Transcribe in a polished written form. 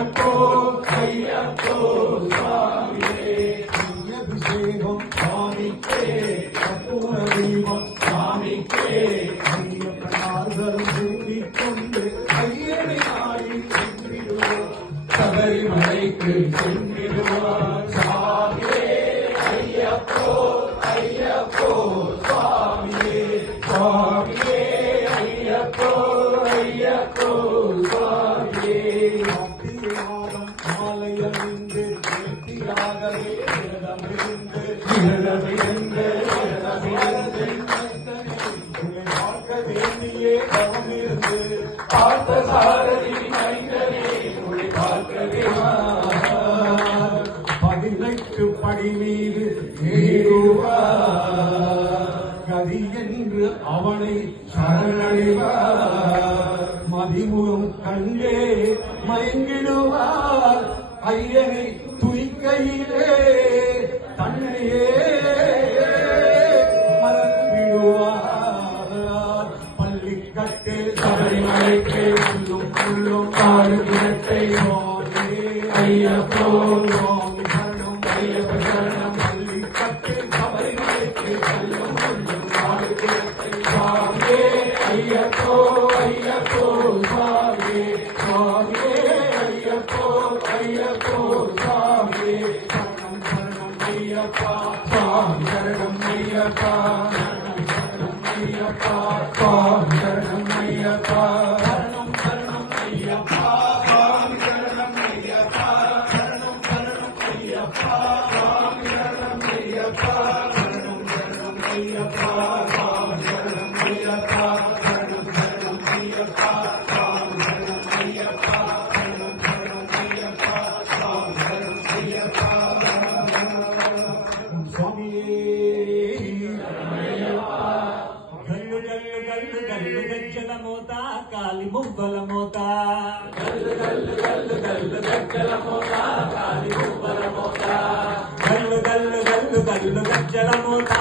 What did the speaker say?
ஐயப்போ ஐயப்போ சுவாமியே அபிஷேகம் சுவாமிக்கே கற்பூர தீபம் சுவாமிக்கே ஐயப்பனார்கள் கூடிக்கொண்டு ஐயனை நாடி சென்றிடுவோம் சபரிமலைக்கு சென்றிடுவோம் சுவாமியே ஐயப்போ ஐயப்போ சுவாமியே சுவாமியே ஐயப்போ ஐயப்போ சுவாமியே பக்தியாகம் மாலையணிந்து நேர்த்தியாகவே விரதமிருந்து பார்க்க வேண்டியே தவமிருந்து பார்த்த சாரதி மைந்தனே மொழி பார்க்கவே 18 படி மீது ஏறுவார் கதி என்று அவனை சரணடைவார் மதிமுகம் கண்டே மயங்கிடுவார் ஐயனை துய்க்கையிலே தன்னையே மறந்துவிடுவார் பள்ளிக்கட்டு சபரிமலைக்கு உள்ளும் உள்ளும் ஆறு குணத்தை ஐயப்போ சுவாமி சரணம் ஐயப்ப சரணம் பள்ளிக்கட்டு சபரிமலைக்கு உள்ளும் உள்ளும் ஆறு குணத்தை சுவாமியே ஐயப்போ ஐயப்போ சுவாமியே சுவாமியே ஐயப்போ ஐயப்போ சுவாமியே சரணம் சரணம் ஐயப்பா சுவாமி சரணம் ஐயப்பா சரணம் ஐயப்பா சுவாமி சரணம் ஐயப்பா சரணம் சரணம் ஐயப்பா சுவாமி சரணம் ஐயப்பா சரணம் சரணம் ஐயப்பா சுவாமி சரணம் ஐயப்பா சரணம் சரணம் ஐயப்பா சுவாமி சரணம் ஐயப்பா சரணம் சரணம் ஐயப்பா சுவாமி சரணம் ஐயப்பா சரணம் சரணம் ஐயப்பா சுவாமி சரணம் ஐயப்பா சுவாமியே గల్లు గల్లు గల్లు గల్లు గజ్జల మోత కాలి మువ్వల మోత గల్లు గల్లు గల్లు గల్లు గజ్జల మోత కాలి మువ్వల మోత గల్లు గల్లు గల్లు గల్లు గజ్జల మోత